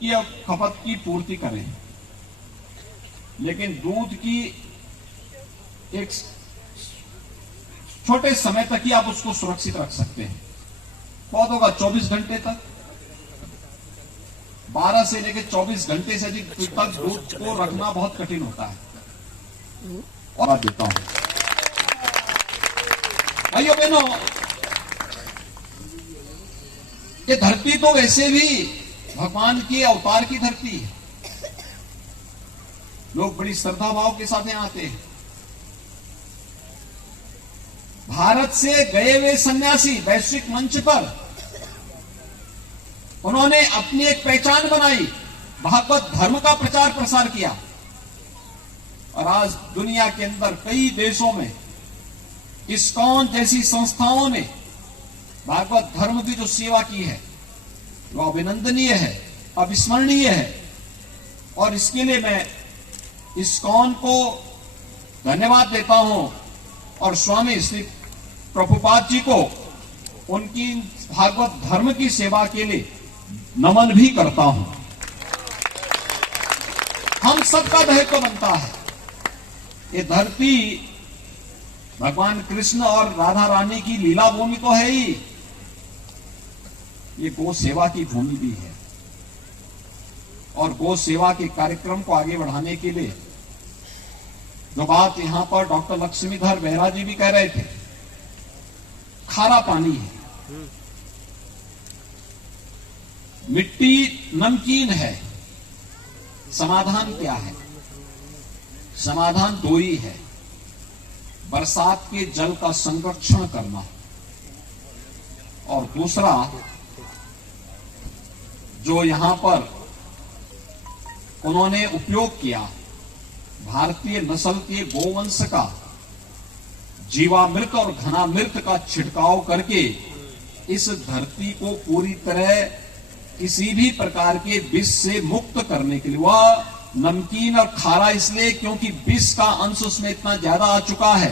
की खपत की पूर्ति करें, लेकिन दूध की एक छोटे समय तक ही आप उसको सुरक्षित रख सकते हैं। बहुत होगा 24 घंटे तक, 12 से लेकर 24 घंटे से अधिक तक दूध को रखना बहुत कठिन होता है। और देता हूं भाइयों बहनों, ये धरती तो वैसे भी भगवान की अवतार की धरती है। लोग बड़ी श्रद्धा भाव के साथ यहां आते हैं। भारत से गए हुए सन्यासी वैश्विक मंच पर उन्होंने अपनी एक पहचान बनाई, भागवत धर्म का प्रचार प्रसार किया, और आज दुनिया के अंदर कई देशों में इस्कॉन जैसी संस्थाओं ने भागवत धर्म की जो सेवा की है वो अभिनंदनीय है, अविस्मरणीय है। और इसके लिए मैं इस्कॉन को धन्यवाद देता हूं और स्वामी श्री प्रभुपाद जी को उनकी भागवत धर्म की सेवा के लिए नमन भी करता हूं। हम सबका दायित्व बनता है। ये धरती भगवान कृष्ण और राधा रानी की लीला भूमि तो है ही, ये गो सेवा की भूमि भी है। और गो सेवा के कार्यक्रम को आगे बढ़ाने के लिए जो बात यहां पर डॉक्टर लक्ष्मीधर बेहरा जी भी कह रहे थे, खारा पानी है, मिट्टी नमकीन है, समाधान क्या है? समाधान दो ही है, बरसात के जल का संरक्षण करना, और दूसरा जो यहां पर उन्होंने उपयोग किया भारतीय नस्ल के गोवंश का जीवामृत और घनामृत का छिड़काव करके इस धरती को पूरी तरह किसी भी प्रकार के विष से मुक्त करने के लिए, वह नमकीन और खारा इसलिए क्योंकि विष का अंश उसमें इतना ज्यादा आ चुका है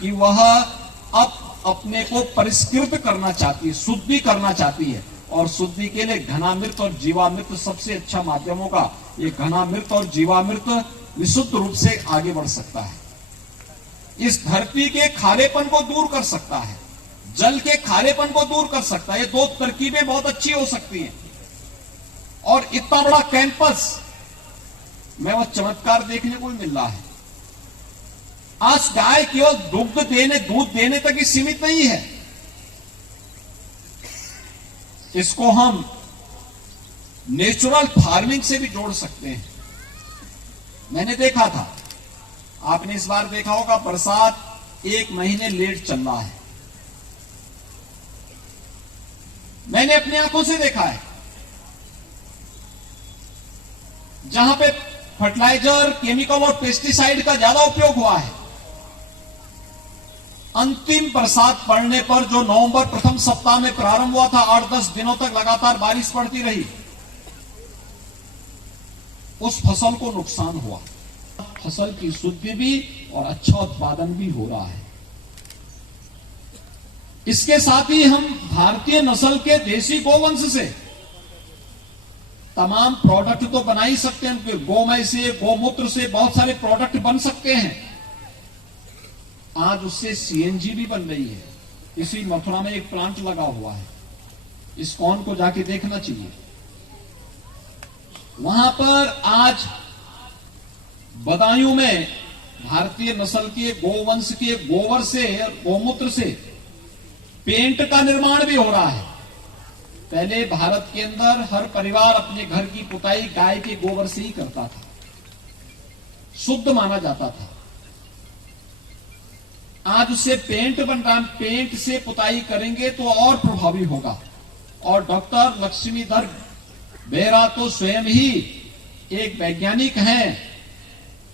कि वह अब अपने को परिष्कृत करना चाहती है, शुद्धि करना चाहती है। और शुद्धि के लिए घनामृत और जीवामृत सबसे अच्छा माध्यम होगा। ये घनामृत और जीवामृत विशुद्ध रूप से आगे बढ़ सकता है, इस धरती के खारेपन को दूर कर सकता है, जल के खारेपन को दूर कर सकता है। ये दो तरकीबें बहुत अच्छी हो सकती हैं। और इतना बड़ा कैंपस में वह चमत्कार देखने को मिल रहा है। आज गाय केवल दूध देने तक ही सीमित नहीं है, इसको हम नेचुरल फार्मिंग से भी जोड़ सकते हैं। मैंने देखा था, आपने इस बार देखा होगा, बरसात 1 महीने लेट चल रहा है। मैंने अपनी आंखों से देखा है, जहां पे फर्टिलाइजर, केमिकल और पेस्टिसाइड का ज्यादा उपयोग हुआ है, अंतिम बरसात पड़ने पर जो नवंबर प्रथम सप्ताह में प्रारंभ हुआ था, 8-10 दिनों तक लगातार बारिश पड़ती रही, उस फसल को नुकसान हुआ। फसल की शुद्धि भी और अच्छा उत्पादन भी हो रहा है। इसके साथ ही हम भारतीय नस्ल के देसी गोवंश से तमाम प्रोडक्ट तो बना ही सकते हैं। गोमय से, गोमूत्र से बहुत सारे प्रोडक्ट बन सकते हैं। आज उससे सीएनजी भी बन रही है। इसी मथुरा में एक प्लांट लगा हुआ है, इस्कॉन को जाके देखना चाहिए। वहां पर आज बदायूं में भारतीय नस्ल के गोवंश के गोबर से, गोमूत्र से पेंट का निर्माण भी हो रहा है। पहले भारत के अंदर हर परिवार अपने घर की पुताई गाय के गोबर से ही करता था, शुद्ध माना जाता था। आज उससे पेंट बन रहा है, पेंट से पुताई करेंगे तो और प्रभावी होगा। और डॉक्टर लक्ष्मीधर बेहरा तो स्वयं ही एक वैज्ञानिक हैं,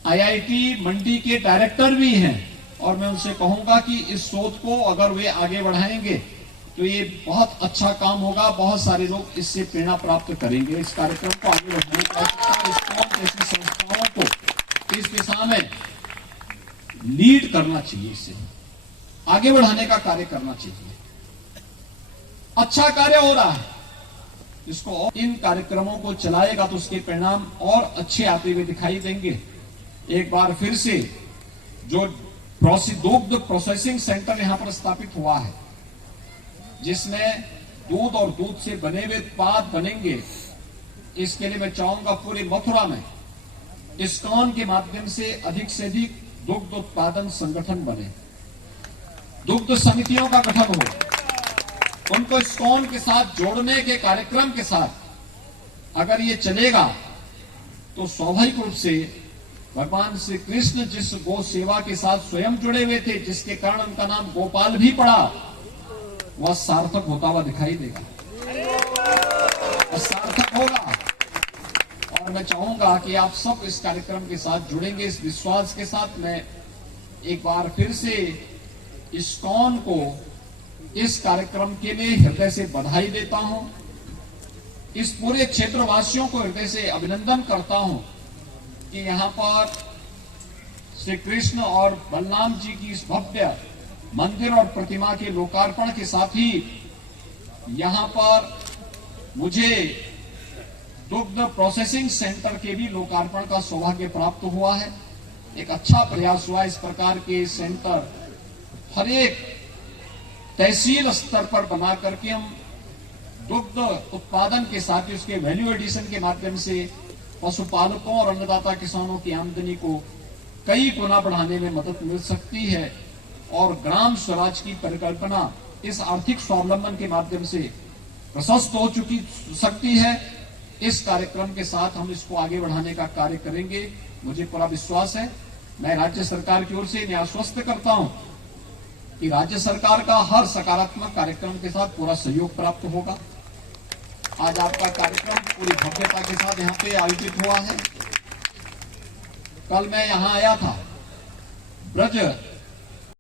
आईआईटी मंडी के डायरेक्टर भी हैं, और मैं उनसे कहूंगा कि इस शोध को अगर वे आगे बढ़ाएंगे तो ये बहुत अच्छा काम होगा। बहुत सारे लोग इससे प्रेरणा प्राप्त करेंगे। इस कार्यक्रम को आगे बढ़ाने का ऐसी संस्थाओं को इस दिशा में लीड करना चाहिए, इससे आगे बढ़ाने का कार्य करना चाहिए। अच्छा कार्य हो रहा है, इसको और इन कार्यक्रमों को चलाएगा तो उसके परिणाम और अच्छे आते हुए दिखाई देंगे। एक बार फिर से जो दुग्ध प्रोसेसिंग सेंटर यहां पर स्थापित हुआ है, जिसमें दूध और दूध से बने हुए उत्पाद बनेंगे, इसके लिए मैं चाहूंगा पूरे मथुरा में इस्कॉन के माध्यम से अधिक दुग्ध उत्पादन संगठन बने, दुग्ध समितियों का गठन हो, उनको इस्कॉन के साथ जोड़ने के कार्यक्रम के साथ अगर ये चलेगा तो स्वाभाविक रूप से भगवान श्री कृष्ण जिस गौ सेवा के साथ स्वयं जुड़े हुए थे, जिसके कारण उनका नाम गोपाल भी पड़ा, वह सार्थक होता हुआ दिखाई देगा, सार्थक होगा। और मैं चाहूंगा कि आप सब इस कार्यक्रम के साथ जुड़ेंगे, इस विश्वास के साथ मैं एक बार फिर से इस्कॉन को इस कार्यक्रम के लिए हृदय से बधाई देता हूं, इस पूरे क्षेत्रवासियों को हृदय से अभिनंदन करता हूं कि यहां पर श्री कृष्ण और बलराम जी की इस भव्य मंदिर और प्रतिमा के लोकार्पण के साथ ही यहां पर मुझे दुग्ध प्रोसेसिंग सेंटर के भी लोकार्पण का सौभाग्य प्राप्त हुआ है। एक अच्छा प्रयास हुआ, इस प्रकार के सेंटर हर एक तहसील स्तर पर बना करके हम दुग्ध उत्पादन के साथ ही उसके वैल्यू एडिशन के माध्यम से पशुपालकों और अन्नदाता किसानों की आमदनी को कई गुना बढ़ाने में मदद मिल सकती है और ग्राम स्वराज की परिकल्पना इस आर्थिक स्वावलंबन के माध्यम से प्रशस्त हो सकती है। इस कार्यक्रम के साथ हम इसको आगे बढ़ाने का कार्य करेंगे, मुझे पूरा विश्वास है। मैं राज्य सरकार की ओर से इन्हें आश्वस्त करता हूं कि राज्य सरकार का हर सकारात्मक कार्यक्रम के साथ पूरा सहयोग प्राप्त होगा। आज आपका कार्यक्रम पूरी भव्यता के साथ यहाँ पे आयोजित हुआ है। कल मैं यहाँ आया था, ब्रज